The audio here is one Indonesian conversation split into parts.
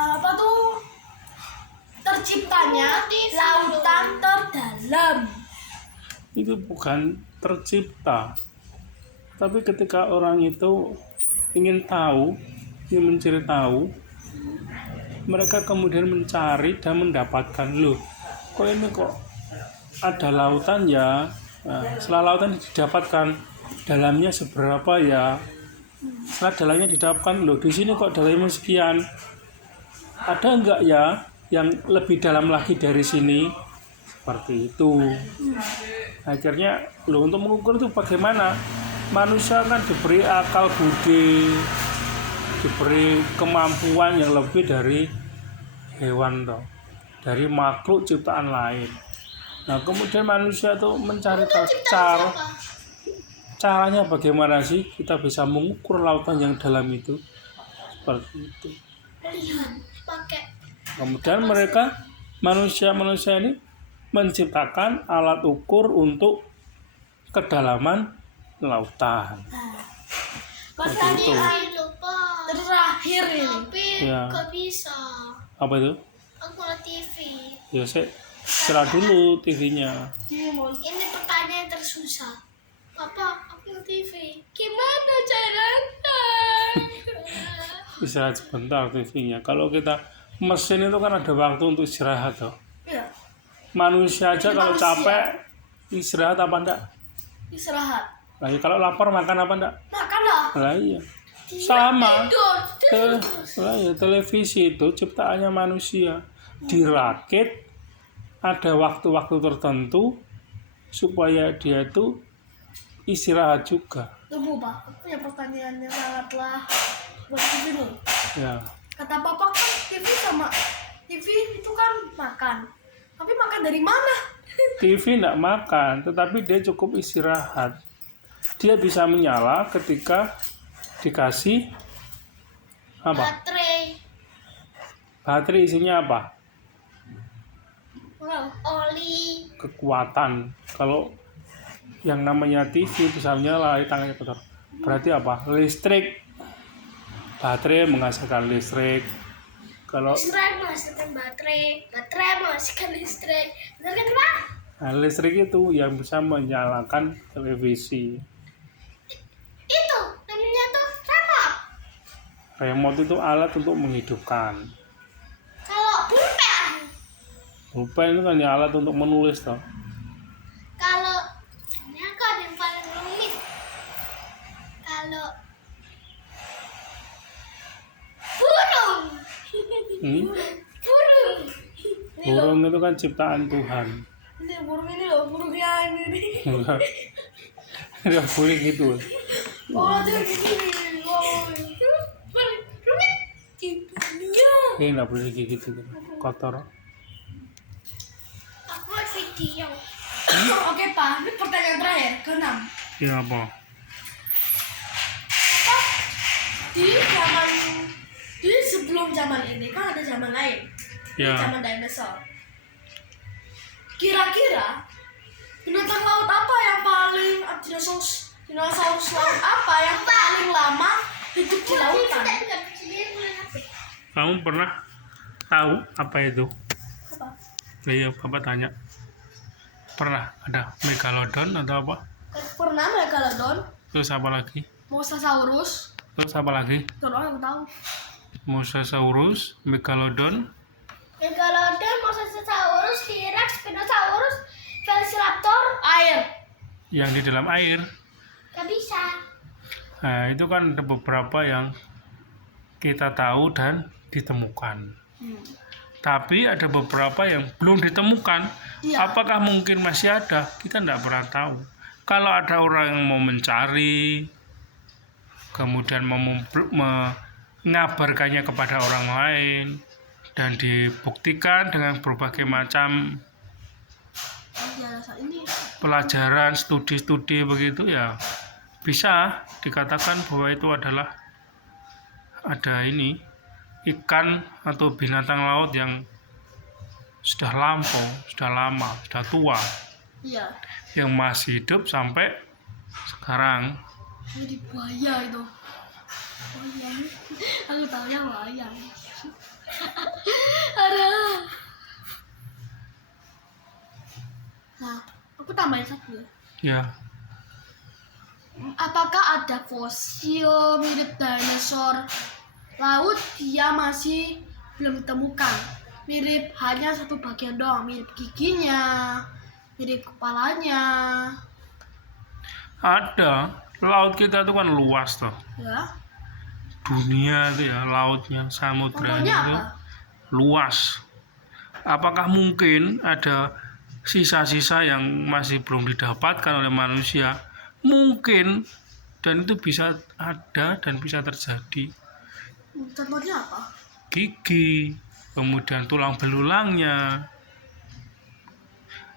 apa tuh terciptanya lautan terdalam. Itu bukan tercipta, tapi ketika orang itu ingin tahu, ingin mencari tahu, mereka kemudian mencari dan mendapatkan, loh kok ini kok ada lautan ya. Nah, setelah lautan didapatkan, dalamnya seberapa ya. Setelah dalamnya didapatkan, loh di sini kok dalamnya sekian, ada enggak ya yang lebih dalam lagi dari sini, seperti itu. Akhirnya loh, untuk mengukur itu bagaimana? Manusia kan diberi akal budi, diberi kemampuan yang lebih dari hewan toh, dari makhluk ciptaan lain. Nah kemudian manusia tuh mencari tahu caranya bagaimana sih kita bisa mengukur lautan yang dalam itu, seperti itu. Kemudian manusia ini menciptakan alat ukur untuk kedalaman lautan. Pas tadi terakhir ini. Tapi Ya. gak bisa. Apa itu? Aku liat TV. Ya saya serah dulu TV-nya. Ini pertanyaan tersusah. Papa, aku liat TV. Gimana caranya? Istirahat sebentar TV-nya. Kalau kita mesin itu kan ada waktu untuk istirahat toh. Iya, Manusia aja kalau Manusia. capek istirahat apa enggak? istirahat. Nah, kalau lapar makan apa enggak? Makan lah. Lah iya. Sama. Tidur. Lah ya, televisi itu ciptaannya manusia. Dirakit ada waktu-waktu tertentu supaya dia itu istirahat juga. Tunggu Pak, aku punya pertanyaan yang sangatlah buat TV dulu. Ya. Kata Papa kan TV itu kan makan. Tapi makan dari mana? TV enggak makan, tetapi dia cukup istirahat. Dia bisa menyala ketika dikasih apa? Baterai. Baterai isinya apa? Oli. Kekuatan. Kalau yang namanya TV bisa menyala, tangannya kotor. Berarti apa? Listrik. Baterai menghasilkan listrik. Kalau Listrik menghasilkan baterai. Baterai menghasilkan listrik. Benar kan Pak? nah, listrik itu yang bisa menyalakan televisi. Itu namanya tuh remote. Remote itu alat untuk menghidupkan. Kalau pulpen. Pulpen itu kan ya alat untuk menulis toh. Kalau ini aku ada yang paling rumit. Kalau burung. Burung. Burung itu kan ciptaan Tuhan. Ini burung ini loh, burungnya ini nih. Nggak boleh gitu. Oh, dia gini. Oh. Rumit. Gimana? Ini nggak boleh gitu. Kotor. Aku buat video. Oke Pak, ini pertanyaan terakhir, ke-6. Ya apa? Di sebelum zaman ini kan ada zaman lain. Ya. Zaman dinosaur. Kira-kira binatang laut apa yang paling dinosaurus laut apa yang paling lama hidup di lautan? Kamu pernah tahu apa itu? Apa? Iya, Bapak tanya. Pernah ada megalodon atau apa? Pernah megalodon, Terus apa lagi? mosasaurus, Terus apa lagi? terus aku tahu. Mosasaurus, megalodon, Megalodon, Mosasaurus, T-Rex, Spinosaurus, Velociraptor, Air. yang di dalam air. gak bisa. Nah, itu kan ada beberapa yang kita tahu dan ditemukan. Tapi ada beberapa yang belum ditemukan. Iya. Apakah mungkin masih ada? Kita tidak pernah tahu. Kalau ada orang yang mau mencari, kemudian mengabarkannya kepada orang lain, dan dibuktikan dengan berbagai macam Ini pelajaran, studi-studi begitu ya, bisa dikatakan bahwa itu adalah ada ini ikan atau binatang laut yang sudah lampau, sudah lama, sudah tua, iya. yang masih hidup sampai sekarang. Jadi buaya itu. Buaya. Aku tahunya buaya. tambahin satu ya. Ya, Apakah ada fosil mirip dinosaur laut yang masih belum ditemukan? Mirip hanya satu bagian doang, mirip giginya, mirip kepalanya, ada. Laut kita itu kan luas toh. ya. Dunia itu ya, lautnya, samudranya Contohnya itu apa? luas. Apakah mungkin ada sisa-sisa yang masih belum didapatkan oleh manusia? Mungkin, dan itu bisa ada dan bisa terjadi. Contohnya apa? Gigi, kemudian tulang belulangnya.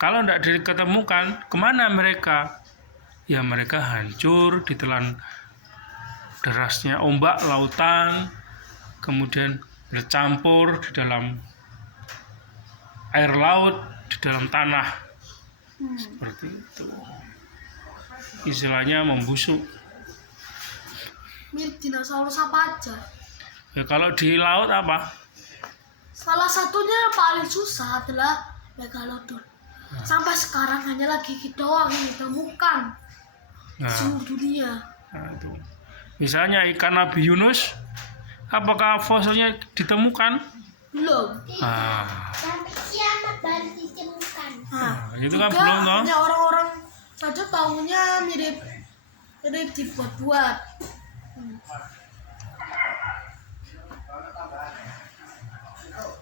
Kalau tidak diketemukan, kemana mereka? Ya mereka hancur ditelan derasnya ombak lautan, kemudian bercampur di dalam air laut, di dalam tanah. Seperti itu. Istilahnya membusuk. Mirip dinosaurus apa aja? Ya kalau di laut apa? Salah satunya yang paling susah adalah megalodon. Sampai sekarang hanya lagi kita doang yang ditemukan di Nah, seluruh dunia. itu. Misalnya ikan Nabi Yunus, apakah fosilnya ditemukan? Belum. Ah, Sampai kiamat baru ditemukan. Nah, itu kan juga belum toh. hanya orang-orang saja tahunya mirip dibuat-buat.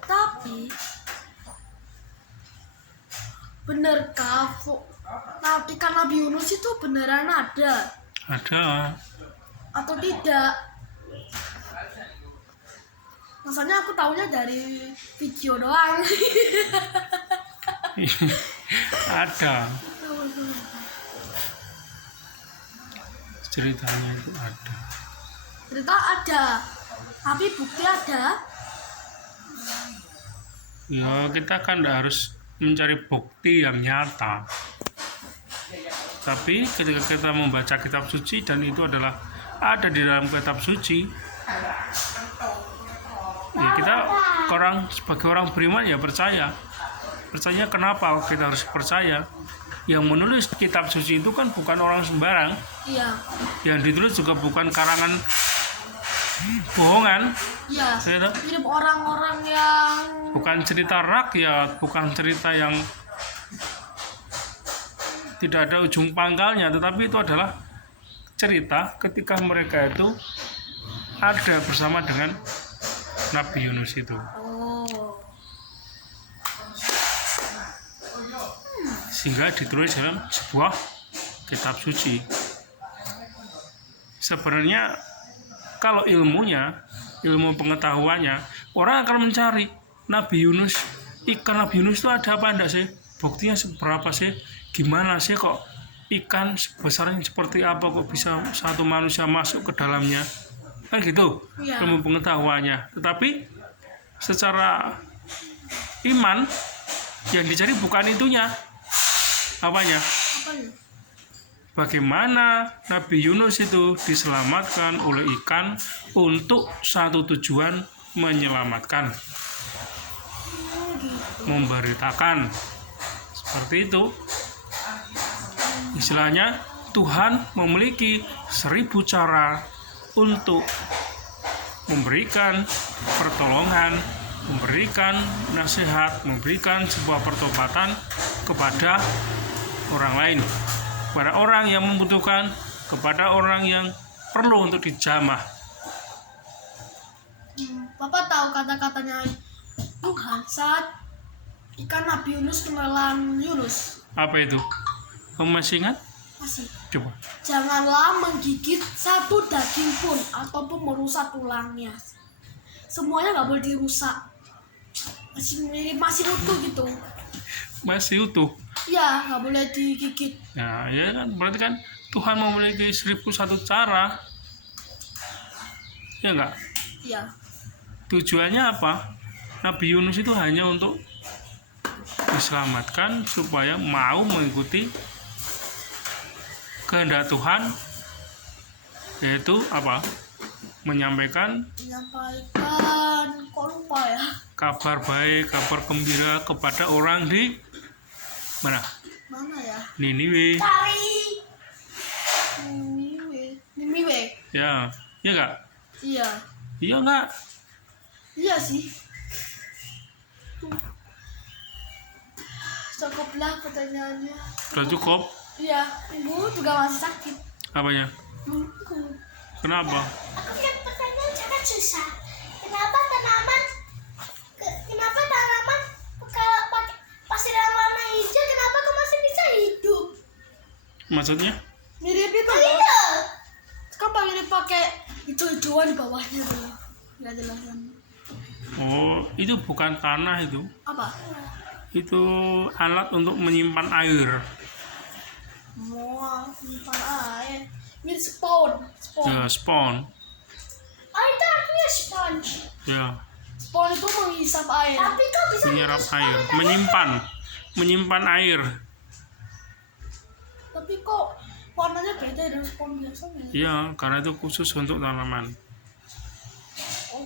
Tapi benarkah ikan Nabi Yunus itu beneran ada Ada. atau tidak? Maksudnya aku tahunya dari video doang. Ada. Ceritanya itu ada. Cerita ada, tapi bukti ada. Ya kita kan tidak harus mencari bukti yang nyata. Tapi ketika kita membaca kitab suci dan itu adalah ada di dalam kitab suci, ya kita sebagai orang beriman ya percaya. Percaya kenapa kita harus percaya? Yang menulis kitab suci itu kan bukan orang sembarang. Iya, Yang ditulis juga bukan karangan bohongan. iya. Ya toh? Mirip orang-orang yang Bukan cerita rakyat, bukan cerita yang tidak ada ujung pangkalnya, tetapi itu adalah cerita ketika mereka itu ada bersama dengan Nabi Yunus itu. oh, Sehingga ditulis dalam sebuah kitab suci. Sebenarnya kalau ilmu pengetahuannya, orang akan mencari Nabi Yunus, ikan Nabi Yunus itu ada apa enggak sih? Buktinya seberapa sih? Gimana sih kok ikan besarnya seperti apa kok bisa satu manusia masuk ke dalamnya? Kan gitu Iya. ilmu pengetahuannya. Tetapi secara iman yang dicari bukan itunya. Apanya? apa ya? Bagaimana Nabi Yunus itu diselamatkan oleh ikan untuk satu tujuan, menyelamatkan, memberitakan. Seperti itu. Istilahnya Tuhan memiliki 1000 cara untuk memberikan pertolongan, memberikan nasihat, memberikan sebuah pertobatan kepada orang lain, kepada orang yang membutuhkan, kepada orang yang perlu untuk dijamah. Bapak tahu kata-katanya Tuhan saat ikan Nabi Yunus kenalan Yunus? Apa itu? Kamu masih ingat? Masih. Coba. Janganlah menggigit satu daging pun ataupun merusak tulangnya. Semuanya nggak boleh dirusak. Masih utuh gitu. Masih utuh. Ya, nggak boleh digigit. Nah, ya kan berarti kan Tuhan memiliki 1001 cara. Ya enggak? Ya, Tujuannya apa? Nabi Yunus itu hanya untuk diselamatkan supaya mau mengikuti kehendak Tuhan, yaitu apa? Menyampaikan kok lupa ya? kabar baik, kabar gembira kepada orang di mana? Mana ya? Niniwe. Cari. Niniwe. Ya, iya nggak? Iya. Iya nggak? Iya sih. Cukuplah pertanyaannya. Udah cukup? Iya, ibu juga masih sakit. Apanya? Ibuku. Kenapa? Aku punya pertanyaan sangat susah. Kenapa tanaman kalau pas dalam warna hijau, kenapa kok masih bisa hidup? Maksudnya? Mirip itu loh. Iya. Kan mirip pakai hijau-hijauan di bawahnya tuh. Nggak jelas kan. Oh, itu bukan tanah itu. Apa? Itu alat untuk menyimpan air. Mual, simpan air. Mirip spawn. Ya, spawn. Oh, itu artinya sponge. Ya, Spawn itu menghisap air. Tapi kok bisa menyerap menghisap air, menyimpan air. Tapi kok warnanya beda dari spawn biasanya? Ya, karena itu khusus untuk tanaman. Oh,